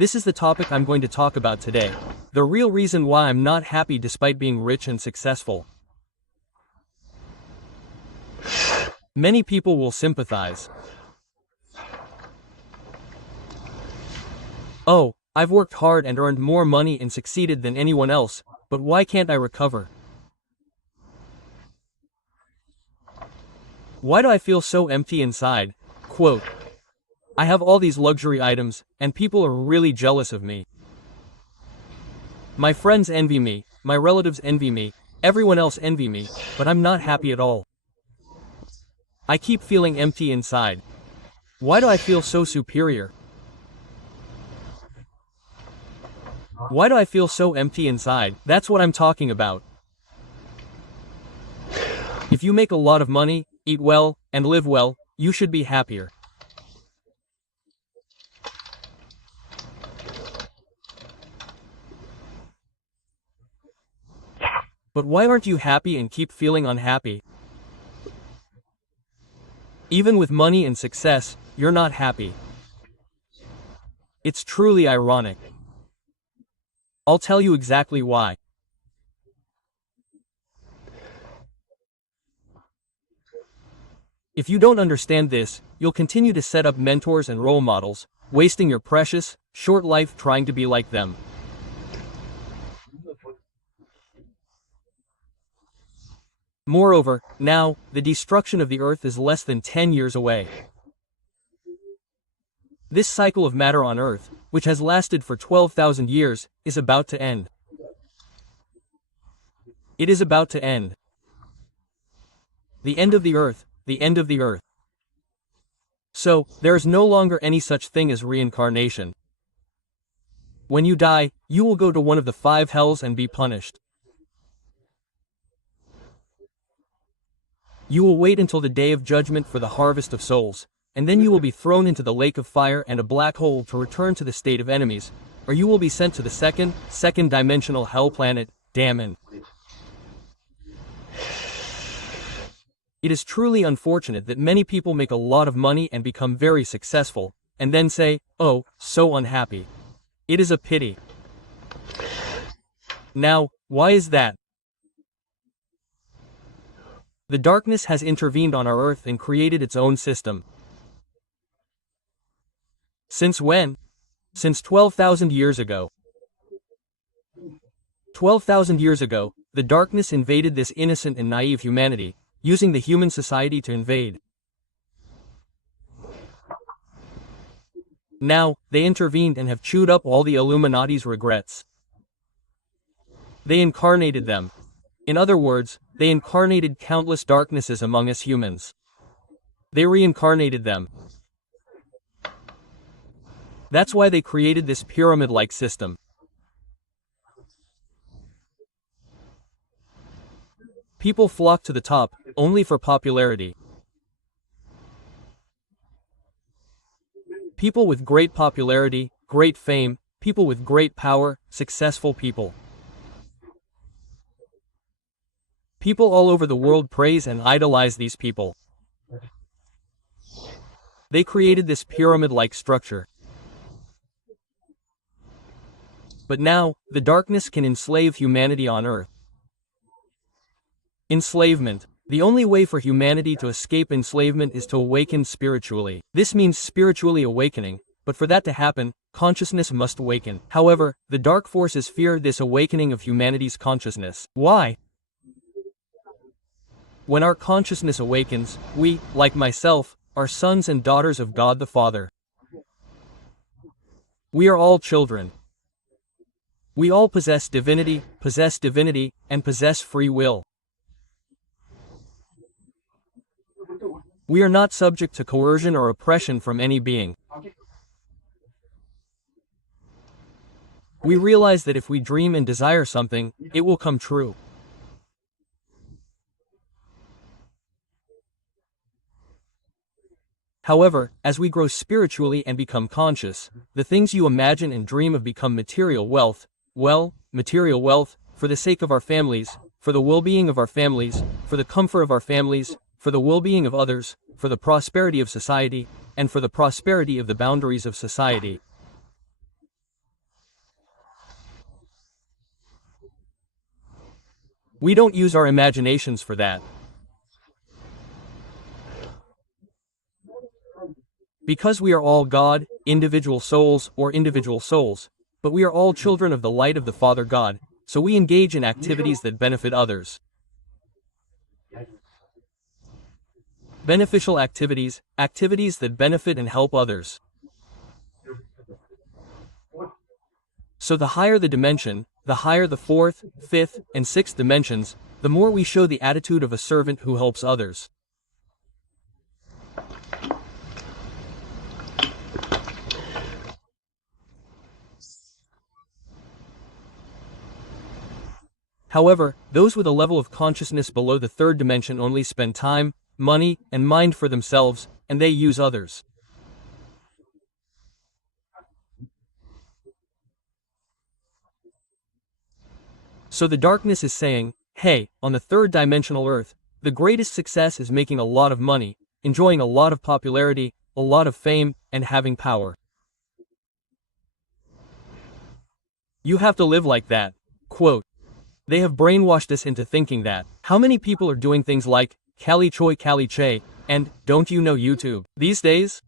This is the topic I'm going to talk about today. The real reason why I'm not happy despite being rich and successful. Many people will sympathize. Oh, I've worked hard and earned more money and succeeded than anyone else, but why can't I recover? Why do I feel so empty inside? Quote, I have all these luxury items, and people are really jealous of me. My friends envy me, my relatives envy me, everyone else envy me, but I'm not happy at all. I keep feeling empty inside. Why do I feel so superior? Why do I feel so empty inside? That's what I'm talking about. If you make a lot of money, eat well, and live well, you should be happier. But why aren't you happy and keep feeling unhappy? Even with money and success, you're not happy. It's truly ironic. I'll tell you exactly why. If you don't understand this, you'll continue to set up mentors and role models, wasting your precious, short life trying to be like them. Moreover, now, the destruction of the earth is less than 10 years away. This cycle of matter on earth, which has lasted for 12,000 years, is about to end. It is about to end. The end of the earth, the end of the earth. So, there is no longer any such thing as reincarnation. When you die, you will go to one of the 5 hells and be punished. You will wait until the day of judgment for the harvest of souls, and then you will be thrown into the lake of fire and a black hole to return to the state of enemies, or you will be sent to the second dimensional hell planet, Damon. It is truly unfortunate that many people make a lot of money and become very successful, and then say, oh, so unhappy. It is a pity. Now, why is that? The darkness has intervened on our earth and created its own system. Since when? Since 12,000 years ago. 12,000 years ago, the darkness invaded this innocent and naive humanity, using the human society to invade. Now, they intervened and have chewed up all the Illuminati's regrets. They incarnated them. In other words, they incarnated countless darknesses among us humans. They reincarnated them. That's why they created this pyramid-like system. People flock to the top, only for popularity. People with great popularity, great fame, people with great power, successful people. People all over the world praise and idolize these people. They created this pyramid-like structure. But now, the darkness can enslave humanity on earth. Enslavement. The only way for humanity to escape enslavement is to awaken spiritually. This means spiritually awakening, but for that to happen, consciousness must awaken. However, the dark forces fear this awakening of humanity's consciousness. Why? When our consciousness awakens, we, like myself, are sons and daughters of God the Father. We are all children. We all possess divinity, and possess free will. We are not subject to coercion or oppression from any being. We realize that if we dream and desire something, it will come true. However, as we grow spiritually and become conscious, the things you imagine and dream of become material wealth, material wealth, for the sake of our families, for the well-being of our families, for the comfort of our families, for the well-being of others, for the prosperity of society, and for the prosperity of the boundaries of society. We don't use our imaginations for that. Because we are all God, individual souls, but we are all children of the light of the Father God, so we engage in activities that benefit others. Beneficial activities, activities that benefit and help others. So the higher the dimension, the higher the fourth, fifth, and sixth dimensions, the more we show the attitude of a servant who helps others. However, those with a level of consciousness below the third dimension only spend time, money, and mind for themselves, and they use others. So the darkness is saying, hey, on the third dimensional Earth, the greatest success is making a lot of money, enjoying a lot of popularity, a lot of fame, and having power. You have to live like that. Quote. They have brainwashed us into thinking that. How many people are doing things like, Kali Choi Kali Che, and, don't you know YouTube, these days?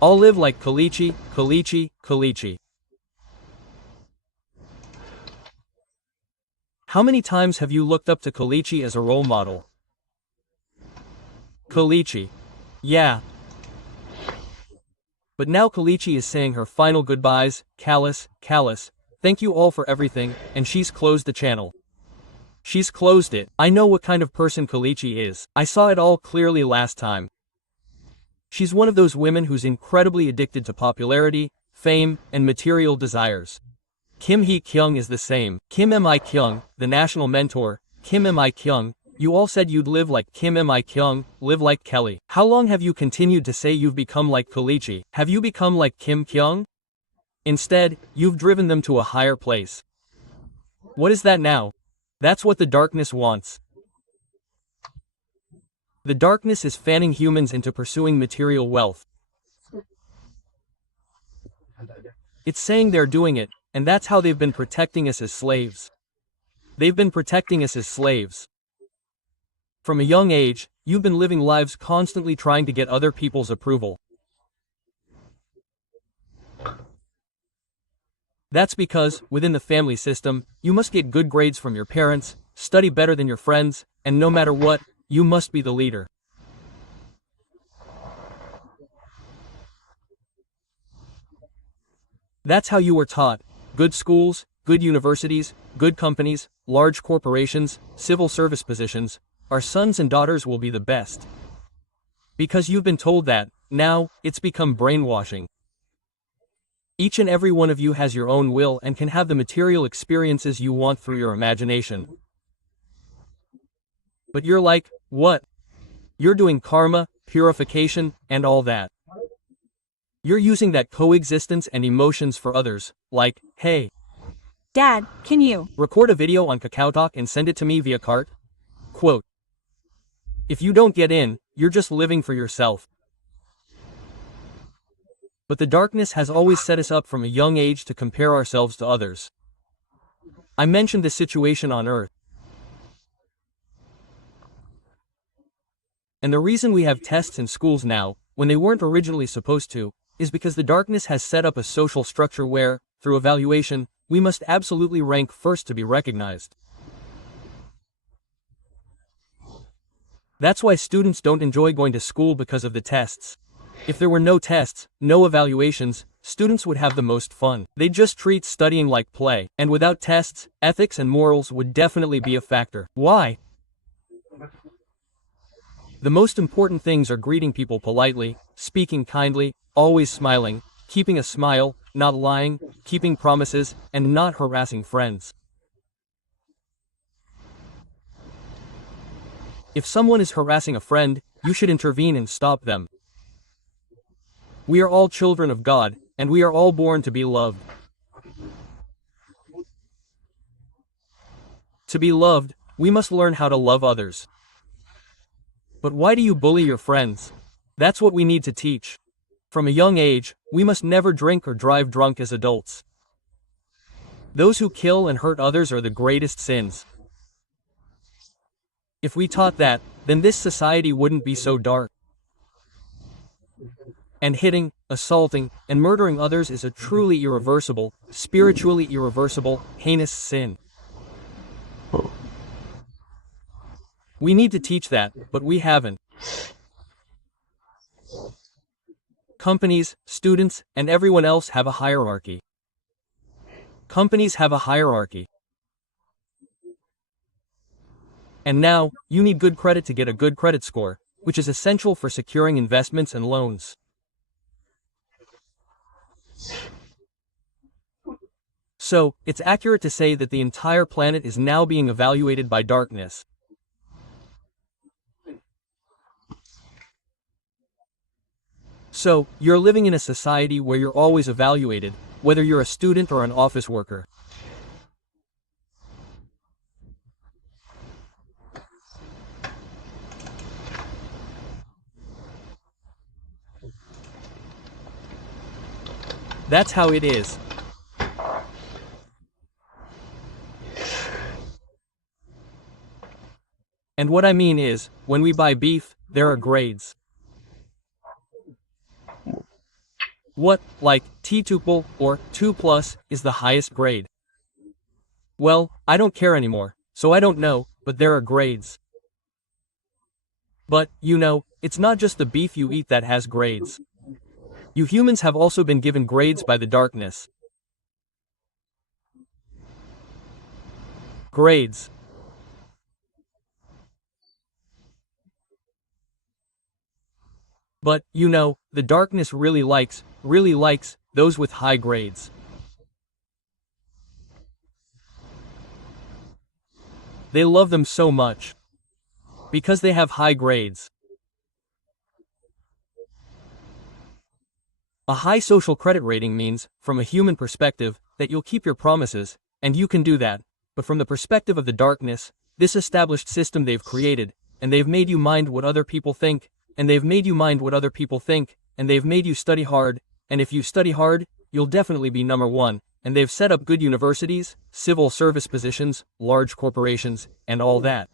All live like Kalichi, Kalichi, Kalichi. How many times have you looked up to Kalichi as a role model? Kalichi. Yeah. But now Kalichi is saying her final goodbyes, Callus, thank you all for everything, and she's closed the channel. She's closed it. I know what kind of person Kalichi is. I saw it all clearly last time. She's one of those women who's incredibly addicted to popularity, fame, and material desires. Kim Hee Kyung is the same. Kim Mi Kyung, the national mentor, Kim Mi Kyung, you all said you'd live like Kim Mi Kyung, live like Kelly. How long have you continued to say you've become like Kalichi? Have you become like Kim Kyung? Instead, you've driven them to a higher place. What is that now? That's what the darkness wants. The darkness is fanning humans into pursuing material wealth. It's saying they're doing it, and that's how they've been protecting us as slaves. They've been protecting us as slaves. From a young age, you've been living lives constantly trying to get other people's approval. That's because, within the family system, you must get good grades from your parents, study better than your friends, and no matter what, you must be the leader. That's how you were taught. Good schools, good universities, good companies, large corporations, civil service positions, our sons and daughters will be the best. Because you've been told that, now, it's become brainwashing. Each and every one of you has your own will and can have the material experiences you want through your imagination. But you're like, what? You're doing karma, purification, and all that. You're using that coexistence and emotions for others, like, hey. Dad, can you record a video on KakaoTalk and send it to me via cart? Quote. If you don't get in, you're just living for yourself. But the darkness has always set us up from a young age to compare ourselves to others. I mentioned the situation on Earth. And the reason we have tests in schools now, when they weren't originally supposed to, is because the darkness has set up a social structure where, through evaluation, we must absolutely rank first to be recognized. That's why students don't enjoy going to school because of the tests. If there were no tests, no evaluations, students would have the most fun. They'd just treat studying like play, and without tests, ethics and morals would definitely be a factor. Why? The most important things are greeting people politely, speaking kindly, always smiling, keeping a smile, not lying, keeping promises, and not harassing friends. If someone is harassing a friend, you should intervene and stop them. We are all children of God, and we are all born to be loved. To be loved, we must learn how to love others. But why do you bully your friends? That's what we need to teach. From a young age, we must never drink or drive drunk as adults. Those who kill and hurt others are the greatest sins. If we taught that, then this society wouldn't be so dark. And hitting, assaulting, and murdering others is a truly irreversible, spiritually irreversible, heinous sin. We need to teach that, but we haven't. Companies, students, and everyone else have a hierarchy. Companies have a hierarchy. And now, you need good credit to get a good credit score, which is essential for securing investments and loans. So, it's accurate to say that the entire planet is now being evaluated by darkness. So, you're living in a society where you're always evaluated, whether you're a student or an office worker. That's how it is. And what I mean is, when we buy beef, there are grades. What, like, T-tuple, or 2+, is the highest grade? Well, I don't care anymore, so I don't know, but there are grades. But, you know, it's not just the beef you eat that has grades. You humans have also been given grades by the darkness. Grades. But, you know, the darkness really likes those with high grades. They love them so much. Because they have high grades. A high social credit rating means, from a human perspective, that you'll keep your promises, and you can do that. But from the perspective of the darkness, this established system they've created, and they've made you mind what other people think, and they've made you mind what other people think, and they've made you study hard, and if you study hard, you'll definitely be number one, and they've set up good universities, civil service positions, large corporations, and all that.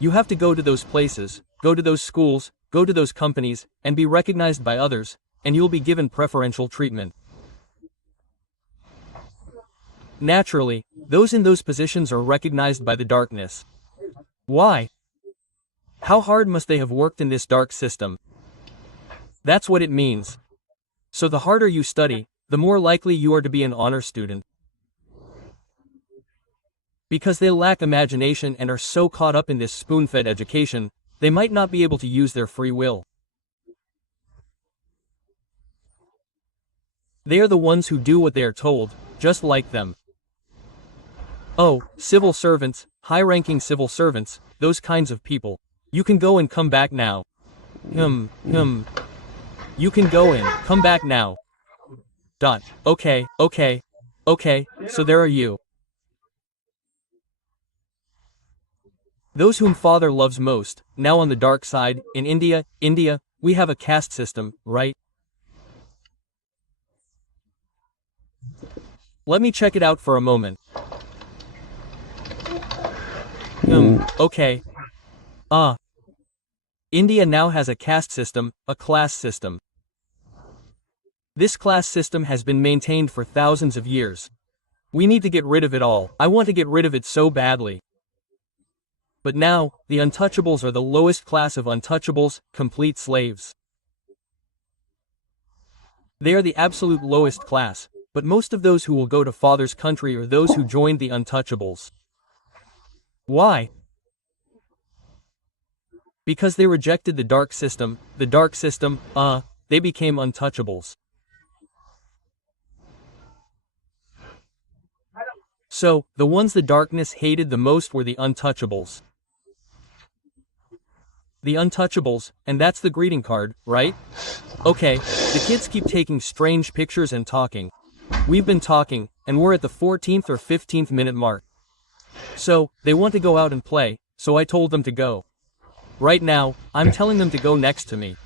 You have to go to those places, go to those schools, go to those companies, and be recognized by others, and you'll be given preferential treatment. Naturally, those in those positions are recognized by the darkness. Why? How hard must they have worked in this dark system? That's what it means. So the harder you study, the more likely you are to be an honor student. Because they lack imagination and are so caught up in this spoon-fed education, they might not be able to use their free will. They are the ones who do what they are told, just like them. Oh, civil servants, high-ranking civil servants, those kinds of people. You can go and come back now. You can go and come back now. Okay, so there are you. Those whom Father loves most, now on the dark side, in India, we have a caste system, right? Let me check it out for a moment. Okay. India now has a caste system, a class system. This class system has been maintained for thousands of years. We need to get rid of it all. I want to get rid of it so badly. But now, the untouchables are the lowest class of untouchables, complete slaves. They are the absolute lowest class, but most of those who will go to Father's country are those who joined the untouchables. Why? Because they rejected the dark system, they became untouchables. So, the ones the darkness hated the most were the untouchables. The untouchables, and that's the greeting card, right? Okay, the kids keep taking strange pictures and talking. We've been talking, and we're at the 14th or 15th minute mark. So, they want to go out and play, so I told them to go. Right now, I'm telling them to go next to me.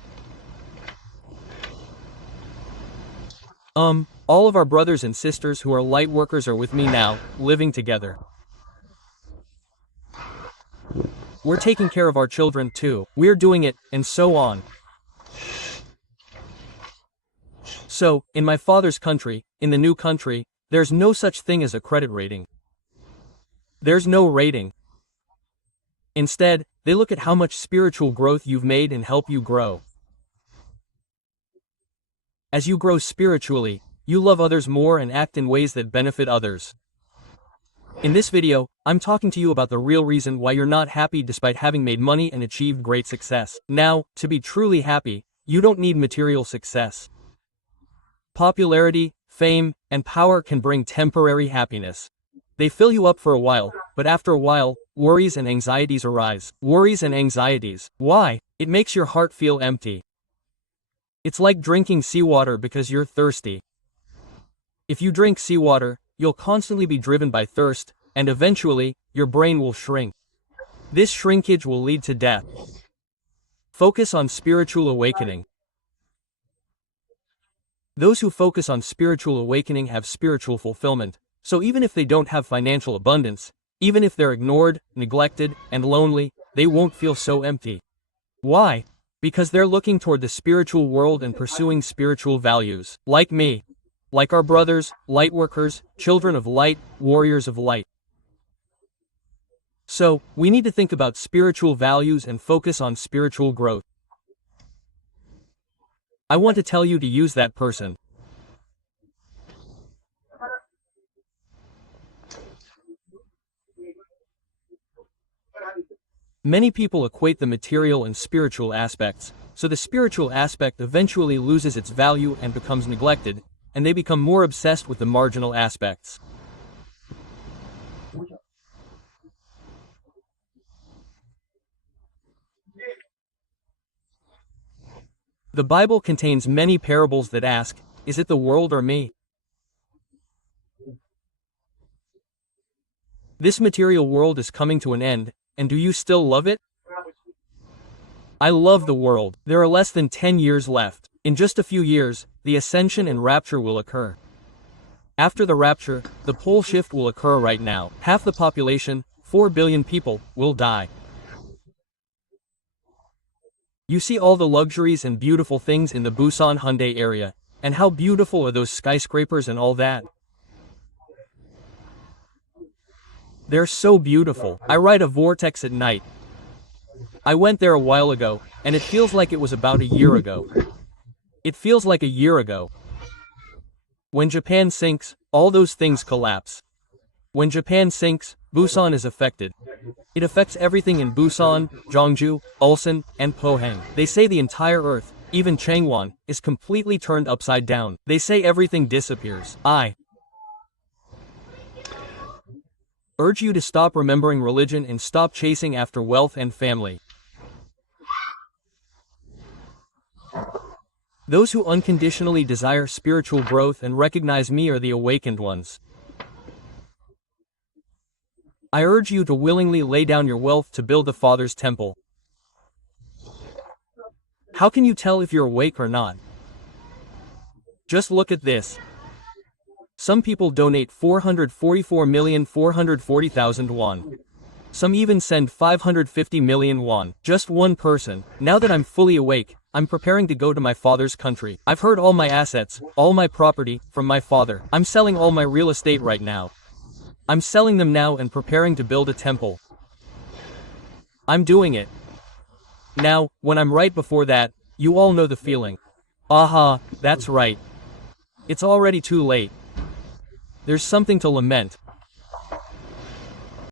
All of our brothers and sisters who are light workers are with me now, living together. We're taking care of our children too. We're doing it, and so on. So, in my father's country, in the new country, there's no such thing as a credit rating. There's no rating. Instead, they look at how much spiritual growth you've made and help you grow. As you grow spiritually, you love others more and act in ways that benefit others. In this video, I'm talking to you about the real reason why you're not happy despite having made money and achieved great success. Now, to be truly happy, you don't need material success. Popularity, fame, and power can bring temporary happiness. They fill you up for a while, but after a while, worries and anxieties arise. Worries and anxieties. Why? It makes your heart feel empty. It's like drinking seawater because you're thirsty. If you drink seawater, you'll constantly be driven by thirst, and eventually, your brain will shrink. This shrinkage will lead to death. Focus on spiritual awakening. Those who focus on spiritual awakening have spiritual fulfillment, so even if they don't have financial abundance, even if they're ignored, neglected, and lonely, they won't feel so empty. Why? Because they're looking toward the spiritual world and pursuing spiritual values. Like me. Like our brothers, light workers, children of light, warriors of light. So, we need to think about spiritual values and focus on spiritual growth. I want to tell you to use that person. Many people equate the material and spiritual aspects, so the spiritual aspect eventually loses its value and becomes neglected, and they become more obsessed with the marginal aspects. The Bible contains many parables that ask, is it the world or me? This material world is coming to an end, and do you still love it? I love the world. There are less than 10 years left. In just a few years, the ascension and rapture will occur. After the rapture, the pole shift will occur right now. Half the population, 4 billion people, will die. You see all the luxuries and beautiful things in the Busan Hyundai area, and how beautiful are those skyscrapers and all that? They're so beautiful. I ride a vortex at night. I went there a while ago, and it feels like it was about a year ago. It feels like a year ago. When Japan sinks, all those things collapse. When Japan sinks, Busan is affected. It affects everything in Busan, Jeongju, Ulsan, and Pohang. They say the entire earth, even Changwon, is completely turned upside down. They say everything disappears. I urge you to stop remembering religion and stop chasing after wealth and family. Those who unconditionally desire spiritual growth and recognize me are the awakened ones. I urge you to willingly lay down your wealth to build the Father's temple. How can you tell if you're awake or not? Just look at this. Some people donate 444,440,000 won. Some even send 550 million won. Just one person. Now that I'm fully awake, I'm preparing to go to my father's country. I've heard all my assets, all my property, from my father. I'm selling all my real estate right now. I'm selling them now and preparing to build a temple. I'm doing it. Now, when I'm right before that, you all know the feeling. Aha, that's right. It's already too late. There's something to lament.